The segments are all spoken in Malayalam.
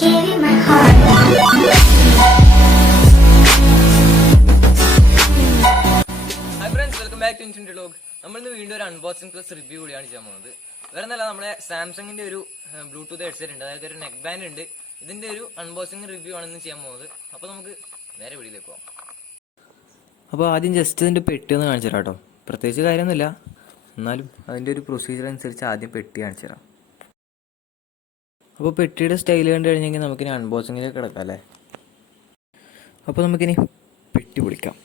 gave you my heart. Hi friends, welcome back to Infinity Log. നമ്മൾ ഇന്ന് വീണ്ടും ഒരു അൺബോക്സിംഗ് പ്ലസ് റിവ്യൂ കൂടിയാണ് ചെയ്യാൻ പോകുന്നത്. വേറെ നല്ല നമ്മുടെ സാംസങ്ങിന്റെ ഒരു ബ്ലൂടൂത്ത് ഹെഡ്സെറ്റ് ഉണ്ട്, അതായത് ഒരു നെക്ക് ബാൻഡ് ഉണ്ട്. ഇതിന്റെ ഒരു അൺബോക്സിംഗ് റിവ്യൂ ആണ് ഇന്ന് ചെയ്യാൻ പോകുന്നത്. അപ്പോൾ നമുക്ക് നേരെ വീഡിയോയിലേക്ക് പോകാം. അപ്പോൾ ആദ്യം ജസ്റ്റ് ഇതിന്റെ പെട്ടി ഒന്ന് കാണിച്ചു തരാം കേട്ടോ. പ്രത്യേകിച്ച് കാര്യമൊന്നുമില്ല, എന്നാലും അതിന്റെ ഒരു പ്രൊസീജിയർ അനുസരിച്ച് ആദ്യം പെട്ടി കാണിച്ചു തരാം. അപ്പോൾ പെട്ടിയുടെ സ്റ്റൈൽ കണ്ടു കഴിഞ്ഞെങ്കിൽ നമുക്കിനി അൺബോക്സിങ്ങിലേക്ക് കിടക്കാം അല്ലേ. അപ്പോൾ നമുക്കിനി പെട്ടി പൊളിക്കാം.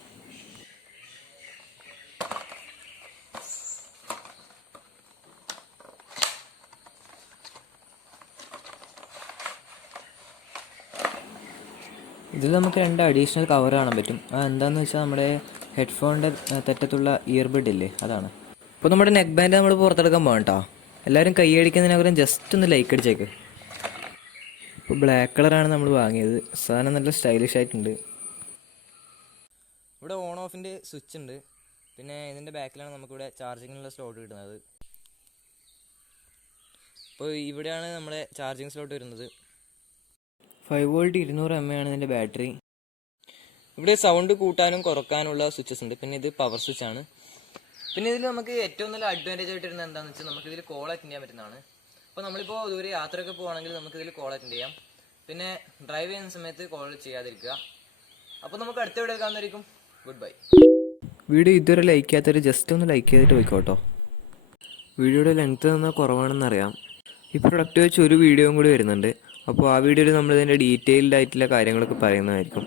ഇതിൽ നമുക്ക് രണ്ട് അഡീഷണൽ കവർ കാണാൻ പറ്റും. എന്താണെന്ന് വെച്ചാൽ നമ്മുടെ ഹെഡ്ഫോണിൻ്റെ തെറ്റത്തുള്ള ഇയർബഡ് ഇല്ലേ, അതാണ്. അപ്പോൾ നമ്മുടെ നെക്ക് ബാൻഡ് നമ്മൾ പുറത്തെടുക്കാൻ പോകാം കേട്ടോ. എല്ലാവരും കൈയടിക്കുന്നതിനകരം ജസ്റ്റ് ഒന്ന് ലൈക്ക് അടിച്ചേക്ക്. ഇപ്പോൾ ബ്ലാക്ക് കളറാണ് നമ്മൾ വാങ്ങിയത്. സാധനം നല്ല സ്റ്റൈലിഷ് ആയിട്ടുണ്ട്. ഇവിടെ ഓൺ ഓഫിൻ്റെ സ്വിച്ച് ഉണ്ട്. പിന്നെ ഇതിൻ്റെ ബാക്കിലാണ് നമുക്കിവിടെ ചാർജിങ്ങിനുള്ള സ്ലോട്ട് കിട്ടുന്നത്. അപ്പോൾ ഇവിടെയാണ് നമ്മുടെ ചാർജിങ് സ്ലോട്ട് വരുന്നത്. 5 വോൾട്ട് 200 mAh ആണ് ഇതിൻ്റെ ബാറ്ററി. ഇവിടെ സൗണ്ട് കൂട്ടാനും കുറക്കാനുള്ള സ്വിച്ചസ് ഉണ്ട്. പിന്നെ ഇത് പവർ സ്വിച്ച് ആണ്. പിന്നെ ഇതിൽ നമുക്ക് ഏറ്റവും നല്ല അഡ്വാൻറ്റേജ് ആയിട്ട് വരുന്നത് എന്താണെന്ന് വെച്ചാൽ നമുക്ക് ഇതിൽ കോൾ അറ്റൻഡ് ചെയ്യാൻ പറ്റുന്നതാണ്. അപ്പോൾ നമ്മളിപ്പോൾ ദൂരെ യാത്രയൊക്കെ പോകുകയാണെങ്കിൽ നമുക്ക് ഇതിൽ കോൾ അറ്റൻഡ് ചെയ്യാം. പിന്നെ ഡ്രൈവ് ചെയ്യുന്ന സമയത്ത് കോൾ ചെയ്യാതിരിക്കുക. അപ്പോൾ നമുക്ക് അടുത്ത വീഡിയോ കാണുന്നതായിരിക്കും. Good bye. വീഡിയോ ഇതുവരെ ലൈക്ക് ചെയ്യാത്തവർ ജസ്റ്റ് ഒന്ന് ലൈക്ക് ചെയ്തിട്ട് പോയിക്കോട്ടോ. വീഡിയോയുടെ ലെങ്ത്ത് തന്നാൽ കുറവാണെന്നറിയാം. ഈ പ്രൊഡക്റ്റ് വെച്ച് ഒരു വീഡിയോയും കൂടി വരുന്നുണ്ട്. അപ്പോൾ ആ വീഡിയോയിൽ നമ്മൾ ഇതിൻ്റെ ഡീറ്റെയിൽഡ് ആയിട്ടുള്ള കാര്യങ്ങളൊക്കെ പറയുന്നതായിരിക്കും.